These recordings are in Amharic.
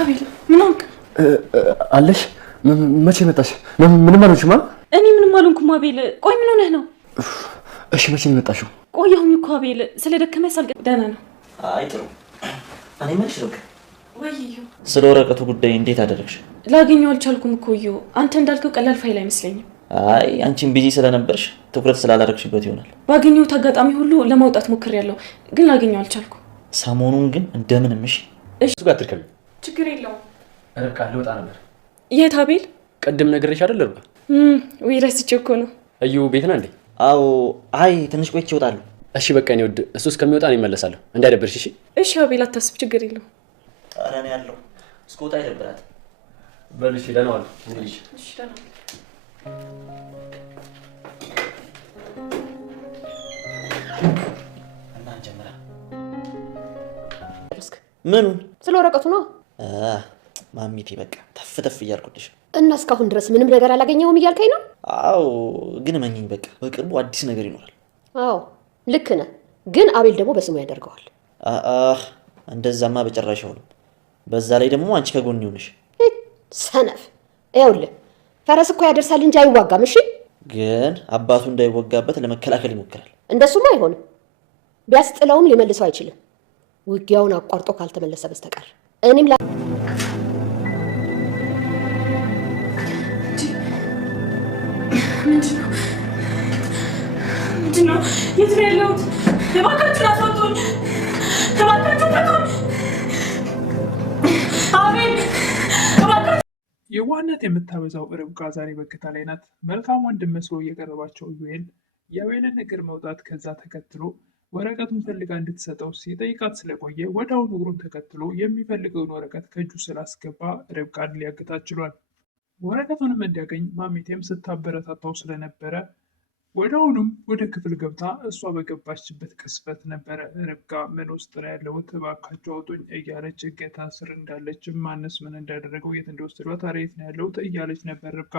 አቤል ምን ሆንክ? አለሽ? መቼ መጣሽ? ምንም አልሆንሽማ? እኔ ምንም አልሆንኩም አቤል። ቆይ ምን ሆነህ ነው? እሺ መቼ ነው የመጣሽው? ቆየሁኝ እኮ አቤል፣ ስለደከመኝ ሳልገ ደህና ነው። አይ ጥሩ። እኔ መልሽ ነው ወይዩ ስለ ወረቀቱ ጉዳይ እንዴት አደረግሽ? ላገኘው አልቻልኩም እኮ እዩ። አንተ እንዳልከው ቀላል ፋይል አይመስለኝም። አይ አንቺን ቢዚ ስለነበርሽ ትኩረት ስላላደረግሽበት ይሆናል። ባገኘሁት አጋጣሚ ሁሉ ለማውጣት ሞክሬያለሁ፣ ግን ላገኘው አልቻልኩም። ሰሞኑን ግን እንደምንም እሺ እሱ ጋር ትርከኝ። ችግር የለውም። ርብቃ ልወጣ ነበር። የት አቤል? ቅድም ነግሬሽ አይደል ርብቃ? ወይ ረስቼው እኮ ነው። እዩ ቤት ነህ እንዴ? አዎ። አይ ትንሽ ቆይቼ እወጣለሁ። እሺ በቃ እኔ ወድ እሱ እስከሚወጣ ነው እመለሳለሁ። እንዳይደብርሽ እሺ? እሺ አቤል አታስብ፣ ችግር የለውም። ኧረ እኔ ያለው እስከወጣ አይደብራት። በልሽ ደህና ዋል እንግዲህ። እሺ ደህና እና እንጀምራ። ምኑን? ስለ ወረቀቱ ነው። ማሚቴ በቃ ተፍ እያልኩልሽ እና እስካሁን ድረስ ምንም ነገር አላገኘሁም እያልከኝ ነው? አዎ ግን መኝኝ በቃ በቅርቡ አዲስ ነገር ይኖራል። አዎ ልክ ነህ፣ ግን አቤል ደግሞ በስሙ ያደርገዋል። እንደዛማ በጭራሽ አይሆንም። በዛ ላይ ደግሞ አንቺ ከጎን ይሆንሽ። ሰነፍ። ይኸውልህ ፈረስ እኮ ያደርሳል እንጂ አይዋጋም። እሺ ግን አባቱ እንዳይወጋበት ለመከላከል ይሞክራል። እንደሱም አይሆንም። ቢያስጥለውም ሊመልሰው አይችልም፣ ውጊያውን አቋርጦ ካልተመለሰ በስተቀር። እኔም ምንድን ነው? የት ነው ያለሁት? እባካችሁን አስወጡኝ! እባካችሁን ተውኝ! አቤል እባካችሁ! የዋህነት የምታበዛው ርብቃ ዛሬ በግታ ላይ ናት። መልካም ወንድም መስሎ እየቀረባቸው ዩኤል የአቤልን እግር መውጣት ከዛ ተከትሎ ወረቀቱን ፈልጋ እንድትሰጠው ሲጠይቃት ስለቆየ ወዲያውኑ እግሩን ተከትሎ የሚፈልገውን ወረቀት ከእጁ ስላስገባ ርብቃን ሊያግታት ችሏል። ወረቀቱንም እንዲያገኝ ማሚቴም ስታበረታታው ስለነበረ ወዲያውኑም ወደ ክፍል ገብታ እሷ በገባችበት ቅስፈት ነበረ ርብቃ ምን ውስጥ ነው ያለሁት እባካችሁ አውጡኝ እያለች እገታ ስር እንዳለች ማነስ ምን እንዳደረገው የት እንደወሰዷት ኧረ የት ነው ያለሁት እያለች ነበር ርብቃ።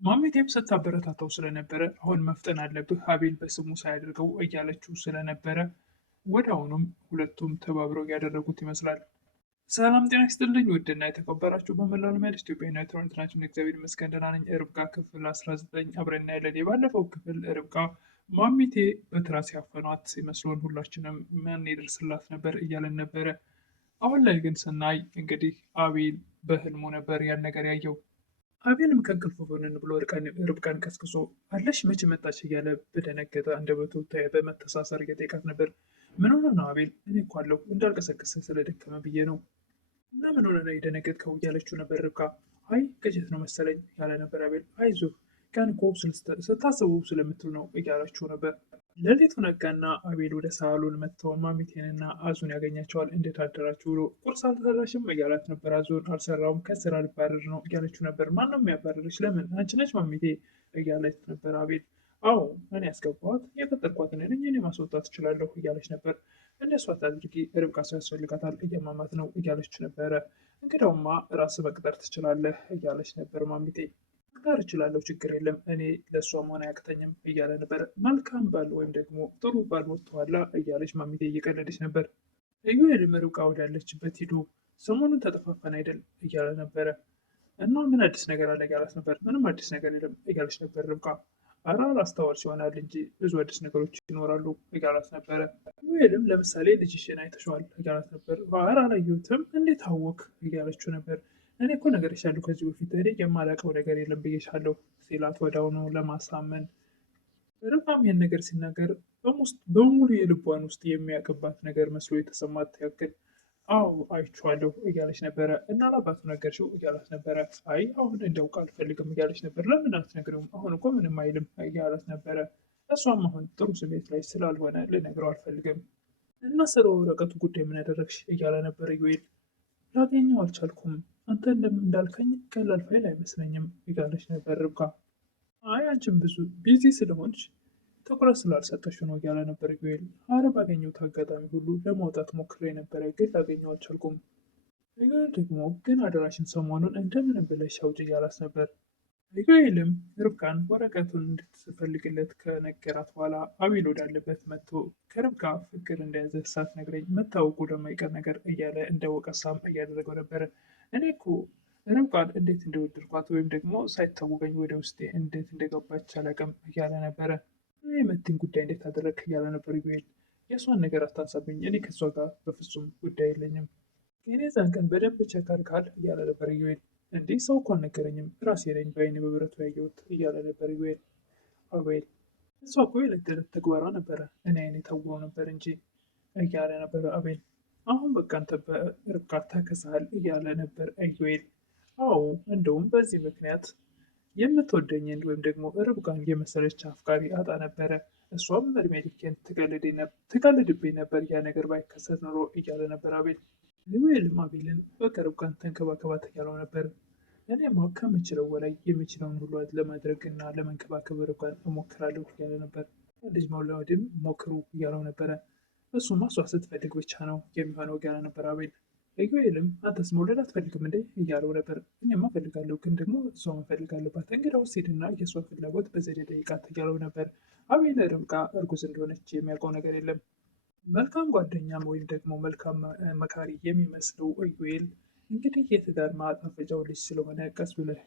ማሚቴም ስታበረታታው ስለነበረ አሁን መፍጠን አለብህ አቤል በስሙ ሳያደርገው እያለችው ስለነበረ ወዲያውኑም ሁለቱም ተባብረው ያደረጉት ይመስላል። ሰላም ጤና ይስጥልኝ ውድና የተከበራችሁ በመላው ዓለም ያላችሁ ኢትዮጵያውያን ኤርትራውያን እግዚአብሔር ይመስገን ደህና ነኝ። ርብቃ ክፍል 19 አብረን ያለን። የባለፈው ክፍል ርብቃ ማሚቴ በትራስ ያፈኗት ሲመስሎን ሁላችንም ማን ይደርስላት ነበር እያለን ነበረ። አሁን ላይ ግን ስናይ እንግዲህ አቤል በህልሙ ነበር ያን ነገር ያየው። አቤልም ከእንቅልፉ ብንን ብሎ ርብቃን ቀስቅሶ አለሽ መቼ መጣች እያለ በደነገጠ አንደበቱ በመተሳሰር እየጠየቃት ነበር። ምን ሆነ ነው አቤል? እኔ እኮ አለሁ እንዳልቀሰቅስ ስለደከመ ብዬ ነው። እና ምን ሆነ ነው የደነገጥከው እያለችው ነበር ርብቃ። አይ ቅዠት ነው መሰለኝ ያለ ነበር አቤል። አይዞህ ቀን እኮ ስታስቡ ስለምትል ነው እያለችው ነበር። ሌሊቱ ነጋና አቤል ወደ ሳሎን መጥተው ማሚቴንና አዙን ያገኛቸዋል። እንዴት አደራችሁ ብሎ ቁርስ አልተሰራሽም እያላት ነበር። አዙን አልሰራውም ከስራ ልባረር ነው እያለችው ነበር። ማነው የሚያባረርሽ? ለምን አንቺ ነች ማሚቴ እያለች ነበር አቤል። አዎ እኔ ያስገባኋት የፈጠርኳትን ነኝ እኔ ማስወጣት እችላለሁ እያለች ነበር። እንደሷ አታድርጊ ርብቃ ሰው ያስፈልጋታል እየማማት ነው እያለች ነበረ። እንግዳውማ ራስ መቅጠር ትችላለህ እያለች ነበር ማሚቴ። መቅጠር እችላለሁ ችግር የለም እኔ ለእሷ መሆን አያቅተኝም እያለ ነበር። መልካም ባል ወይም ደግሞ ጥሩ ባል ወጥተዋላ እያለች ማሚቴ እየቀለደች ነበር። ኢዩኤልም ርብቃ ወዳለችበት ሂዶ ሰሞኑን ተጠፋፈን አይደል እያለ ነበረ። እና ምን አዲስ ነገር አለ እያላት ነበር። ምንም አዲስ ነገር የለም እያለች ነበር ርብቃ። ኧረ አላስታወልሽ ይሆናል እንጂ ብዙ አዲስ ነገሮች ይኖራሉ እያላት ነበረ። ዩኤልም ለምሳሌ ልጅሽን አይተሸዋል እያላት ነበር። ኧረ አላየሁትም እንዴት አወክ እያለችው ነበር። እኔ እኮ ነገርሻለሁ ከዚህ በፊት እኔ የማላውቀው ነገር የለም ብዬሻለሁ ሲላት ወዲያውኑ ለማሳመን ርብቃም ይህን ነገር ሲናገር በሙሉ የልቧን ውስጥ የሚያውቅባት ነገር መስሎ የተሰማት ያክል አዎ አይቼዋለሁ እያለች ነበረ። እና ለአባቱ ነገርሽው እያላት ነበረ። አይ አሁን እንዲያውቅ አልፈልግም እያለች ነበር። ለምን አትነግሪውም? አሁን እኮ ምንም አይልም እያላት ነበረ። እሷም አሁን ጥሩ ስሜት ላይ ስላልሆነ ልነግረው አልፈልግም። እና ስለ ወረቀቱ ጉዳይ ምን ያደረግሽ እያለ ነበር ዩኤል። ላገኘው አልቻልኩም አንተ እንዳልከኝ ቀላል ፋይል አይመስለኝም እያለች ነበር ርብቃ። አይ አንቺም ብዙ ቢዚ ስለሆንሽ ትኩረት ስላልሰጠሽ ነው እያለ ነበር ዩኤል። አረ ባገኘሁት አጋጣሚ ሁሉ ለማውጣት ሞክሬ ነበረ ግን ላገኘው አልቻልኩም። ዩኤል ደግሞ ግን አደራሽን ሰሞኑን እንደምንም ብለሽ አውጪ እያላት ነበር። ሚካኤልም ርብቃን ወረቀቱን እንድትፈልግለት ከነገራት በኋላ አቤል ወዳለበት መጥቶ ከርብቃ ፍቅር እንደያዘ ሳትነግረኝ መታወቁ የማይቀር ነገር እያለ እንደ ወቀሳም እያደረገው ነበረ። እኔ እኮ ርብቃን እንዴት እንደወደድኳት ወይም ደግሞ ሳይታወቀኝ ወደ ውስጤ እንዴት እንደገባች አላውቅም እያለ ነበረ። የመቲን ጉዳይ እንዴት አደረግ እያለ ነበር ዩኤል። የእሷን ነገር አታንሳብኝ፣ እኔ ከእሷ ጋር በፍጹም ጉዳይ የለኝም። እኔ ዛን ቀን በደንብ ቸካልካል እያለ ነበር ዩኤል። እንዲህ ሰው እኮ አልነገረኝም ራሴ ነኝ በአይኔ በብረቱ ያየሁት እያለ ነበር ዩኤል። አቤል እሷ እኮ የዕለት ተዕለት ተግባሯ ነበረ፣ እኔ አይኔ ታውረው ነበር እንጂ እያለ ነበረ አቤል። አሁን በቃ አንተ በርብቃ ተከሳል እያለ ነበር ዩኤል። አዎ እንደውም በዚህ ምክንያት የምትወደኝን ወይም ደግሞ ርብቃን የመሰለች አፍቃሪ አጣ ነበረ። እሷም እድሜ ልኬን ትቀልድብኝ ነበር ያ ነገር ባይከሰት ኖሮ እያለ ነበር አቤል። ዩኤልም አቤልን በቃ ርብቃን ተንከባከባት እያለው ነበር። እኔማ ከምችለው በላይ የሚችለውን ሁሉ ለማድረግ እና ለመንከባከብ ርብቃን እሞክራለሁ እያለ ነበር። ልጅ መውለድም ሞክሩ እያለው ነበረ። እሱማ እሷ ስትፈልግ ብቻ ነው የሚሆነው እያለ ነበር አቤል። ዩኤልም አንተስ መውለድ አትፈልግም እንዴ እያለው ነበር። እኔማ እፈልጋለሁ ግን ደግሞ እሷ መፈልግ አለባት። እንግዲያውስ ሂድና የእሷ ፍላጎት በዘዴ ጠይቃት እያለው ነበር። አቤል ርብቃ እርጉዝ እንደሆነች የሚያውቀው ነገር የለም። መልካም ጓደኛም ወይም ደግሞ መልካም መካሪ የሚመስለው ዩኤል እንግዲህ የትዳር ማጣፈጫው ልጅ ስለሆነ ቀስ ብለህ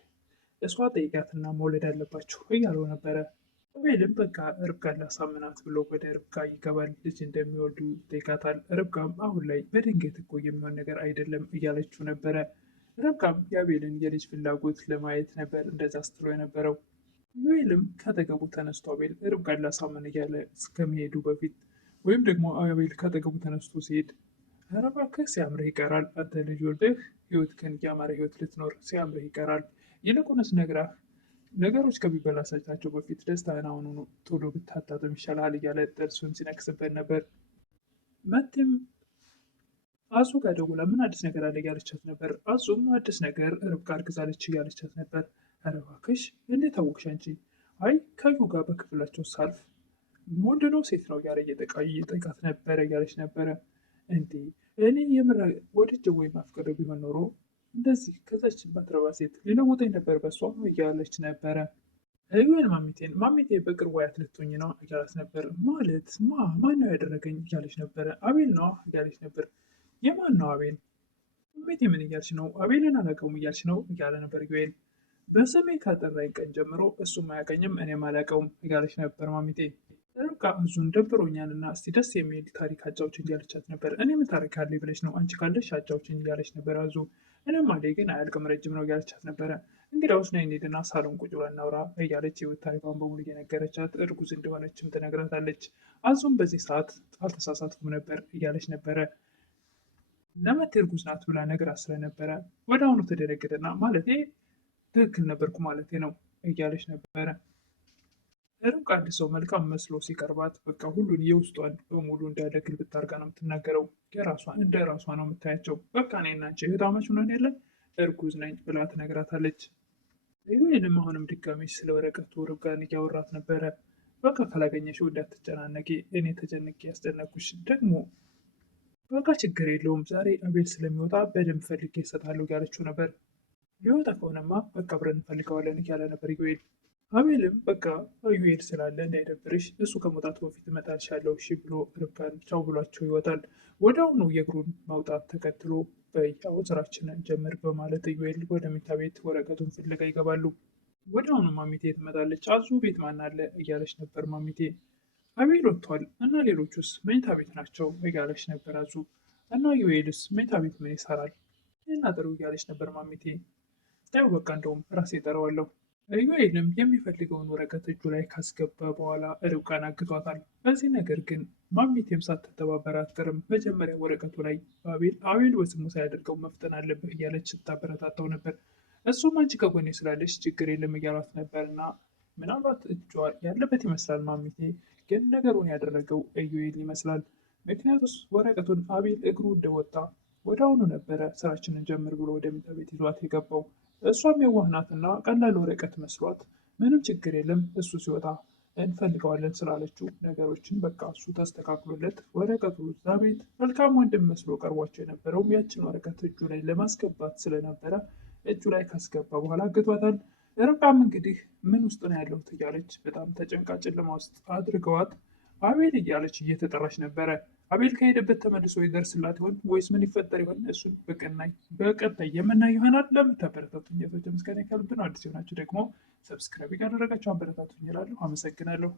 እሷ ጠይቃትና መውለድ አለባችሁ እያለው ነበረ። ዩኤልም በቃ ርብቃን ላሳምናት ብሎ ወደ ርብቃ ይገባል። ልጅ እንደሚወልዱ ይጠይቃታል። ርብቃም አሁን ላይ በድንገት እኮ የሚሆን ነገር አይደለም እያለችው ነበረ። ርብቃም የአቤልን የልጅ ፍላጎት ለማየት ነበር እንደዛ ስትለው የነበረው። ዩኤልም ከአጠገቡ ተነስቶ አቤል ርብቃን ላሳምን እያለ እስከሚሄዱ በፊት ወይም ደግሞ አቤል ካጠገቡ ተነስቶ ሲሄድ ኧረ እባክህ ሲያምርህ ይቀራል፣ አንተ ልጅ ወልደህ ህይወትህን ያማረ ህይወት ልትኖር ሲያምርህ ይቀራል። ይልቁንስ ነገሮች ከሚበላሻቸው በፊት ደስታህን አሁኑኑ ቶሎ ብታጣጥም ይሻልሃል እያለ ጥርሱን ሲነክስበት ነበር። መቲም አዙ ጋር ደውላ ምን አዲስ ነገር አለ እያለቻት ነበር። አዙም አዲስ ነገር ርብቃ እርግዛለች እያለቻት ነበር። ኧረ እባክሽ እንዴት አወቅሽ አንቺ? አይ ከዩ ጋር በክፍላቸው ሳልፍ ወንድ ነው ሴት ነው እያለ እየጠየቃት ነበረ እያለች ነበረ። እንዴ እኔ የምር ወድጄ ወይም አፍቅሬው ቢሆን ኖሮ እንደዚህ ከዛች ባትረባ ሴት ሊለውጠኝ ነበር በሷ እያለች ነበረ። ይሁን ማሚቴ በቅርቡ አያት ልትሆኝ ነው እያለች ነበር። ማለት ማን ነው ያደረገኝ እያለች ነበረ። አቤል ነው እያለች ነበር። የማን ነው አቤል? ማሚቴ ምን እያልች ነው? አቤልን አላውቀውም እያልች ነው እያለ ነበር ዩኤል። በስሜ ካጠራኝ ቀን ጀምሮ እሱም አያውቀኝም እኔም አላውቀውም እያለች ነበር ማሚቴ። ርብቃ አዙን ደብሮኛል እና እስቲ ደስ የሚል ታሪክ አጫውችኝ እያለቻት ነበር። እኔ ምን ታሪክ አለኝ ብለሽ ነው? አንቺ ካለሽ አጫውችኝ እያለች ነበር አዙ። እኔም አለኝ ግን አያልቅም ረጅም ነው እያለቻት ነበረ። እንግዲያውስ ነይ እንሂድና ሳሎን ቁጭ ብለን እናውራ እያለች የህይወት ታሪኳን በሙሉ እየነገረቻት እርጉዝ እንደሆነችም ትነግራታለች። አዙም በዚህ ሰዓት አልተሳሳትኩም ነበር እያለች ነበረ። ለመቴ እርጉዝ ናት ብላ ነግራት ስለነበረ ወደ አሁኑ ተደነገጠና ማለቴ ትክክል ነበርኩ ማለቴ ነው እያለች ነበረ። ርብቃ አንድ ሰው መልካም መስሎ ሲቀርባት በቃ ሁሉን የውስጧን በሙሉ እንዳለ ግልብጥ አድርጋ ነው የምትናገረው። እንደ ራሷ ነው የምታያቸው። በቃ እኔና አንቺ እህታማች ሆነን የለ እርጉዝ ነኝ ብላ ትነግራታለች። ይህንም አሁንም ድጋሚ ስለ ወረቀቱ ርብቃን እያወራት ነበረ። በቃ ካላገኘሽው እንዳትጨናነቂ፣ እኔ ተጨንቄ ያስጨነኩሽ ደግሞ በቃ ችግር የለውም ዛሬ አቤል ስለሚወጣ በደንብ ፈልጌ እሰጣለሁ እያለችው ነበር። ሊወጣ ከሆነማ በቃ አብረን እንፈልገዋለን እያለ ነበር ዩኤል። አቤልም በቃ ዩኤል ስላለ እንዳይደብርሽ እሱ ከመውጣቱ በፊት እመጣልሻለሁ እሺ ብሎ ርብቃን ቻው ብሏቸው ይወጣል። ወዲያውኑ የእግሩን መውጣት ተከትሎ በያው ስራችንን ጀምር በማለት ዩኤል ወደ መኝታ ቤት ወረቀቱን ፍለጋ ይገባሉ። ወዲያውኑ ማሚቴ ትመጣለች። አዙ ቤት ማን አለ እያለች ነበር ማሚቴ። አቤል ወጥቷል እና ሌሎቹስ መኝታ ቤት ናቸው እያለች ነበር አዙ። እና ዩኤልስ መኝታ ቤት ምን ይሰራል? ይህን አጥሩ እያለች ነበር ማሚቴ። ታዩ በቃ እንደውም ራሴ እጠራዋለሁ። ዩኤልም የሚፈልገውን ወረቀት እጁ ላይ ካስገባ በኋላ ርብቃን አግቷታል። በዚህ ነገር ግን ማሚቴም ሳትተባበር አትቀርም። መጀመሪያ ወረቀቱ ላይ አቤል በስሙ ሳያደርገው መፍጠን አለብህ እያለች ስታበረታታው ነበር። እሱም አንቺ ከጎኔ ስላለች ችግር የለም እያሏት ነበር እና ምናልባት እጇ ያለበት ይመስላል ማሚቴ። ግን ነገሩን ያደረገው ዩኤል ይመስላል። ምክንያቱስ ወረቀቱን አቤል እግሩ እንደወጣ ወደ አሁኑ ነበረ ስራችንን ጀምር ብሎ ወደ መኝታ ቤት ይዟት የገባው። እሷም የዋህናትና ቀላል ወረቀት መስሏት ምንም ችግር የለም እሱ ሲወጣ እንፈልገዋለን ስላለችው ነገሮችን በቃ እሱ ተስተካክሎለት ወረቀቱ እዛ ቤት መልካም ወንድም መስሎ ቀርቧቸው የነበረውም ያችን ወረቀት እጁ ላይ ለማስገባት ስለነበረ እጁ ላይ ካስገባ በኋላ አግቷታል። ርብቃም እንግዲህ ምን ውስጥ ነው ያለሁት እያለች በጣም ተጨንቃ ጨለማ ውስጥ አድርገዋት አቤል እያለች እየተጠራች ነበረ። አቤል ከሄደበት ተመልሶ ይደርስላት ይሆን ወይስ ምን ይፈጠር ይሆን? እሱን በቀጣይ የምናይ ይሆናል። ለምታበረታቱኝ እህቶቼ ምስጋና ከልብ ነው። አዲስ የሆናችሁ ደግሞ ሰብስክራይብ ያደረጋችሁ አበረታቱኝ እላለሁ። አመሰግናለሁ።